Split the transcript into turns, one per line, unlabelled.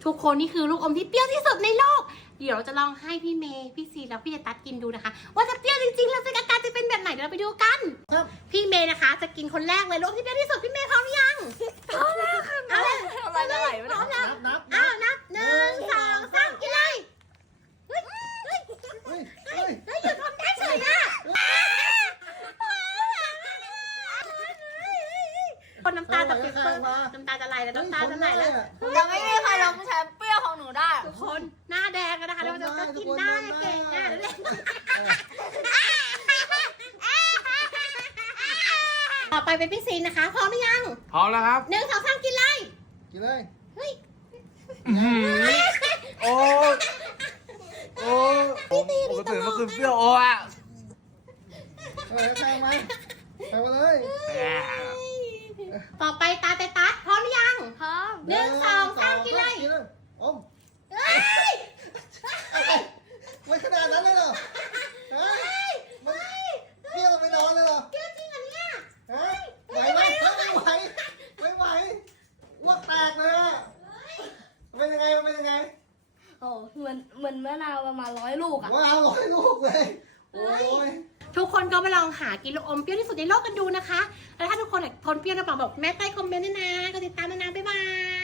ทุกคนนี่คือลูกอมที่เปรี้ยวที่สุดในโลกเดี๋ยวเราจะลองให้พี่เมย์พี่ซีแล้วพี่ตัดกินดูนะคะว่าจะเปรี้ยวจริงๆแล้วอาการจะเป็นแบบไหนเดี๋ยวเราไปดูกันพี่เมย์นะคะจะกินคนแรกเลยลูกที่เปรี้ยวที่สุดพี่เมย์พร้อมหรือยังพร้อมแล้วค่ะเอาเลยอะไรจะไหลพร้อมแล้วนับ1 2 3กินเลยเฮ้ยหยุดทำได้เฉยอะคนน้ำตาจะเปียกน้ำตาจะไหลแล้วน้ำตาจะไหลแล้ว
ยังไม่มีใครลงแชมป์เปรี้ยวของหนูได้
ทุกคนหน้าแดงกันนะคะเราจะกินหน้าเก่งอ่ะต่อไปเป็นพี่ซีนนะคะพร้อมหรือยัง
พร้อมแล้วครับ
1 2 3กินเลยเฮ้ย
โอ้ปกติมันคือเปรี้ยวโอ้อะ
ข้างมาไปเลย
ต่อไปตาแต่ตัดพร้อมหรือยัง
พร้อม
1 2 3กินเลย
อมไม่ขนาดนั้นเลยเหรอฮะมันเปรี้ยวไปนอนเลยเหรอ
เปรี้ยวจริงเหรอเนี่ย
ฮะไหวไหมไม่ไหวอ้วกแตกเลยอ่ะเป็นยังไงมันเป็นยังไง
โอ้เหมือนมะนาวประมาณ100 ลูกอ่ะ
ว้าว100 ลูกเลยโอ้ย
ทุกคนก็มาลองหากินลูกอมเปรี้ยวที่สุดในโลกกันดูนะคะแล้วถ้าทุกคนทนเปรี้ยวระบอกแม่ใต้คอมเมนต์ด้วยนะก็ติดตามมานานบ๊ายบาย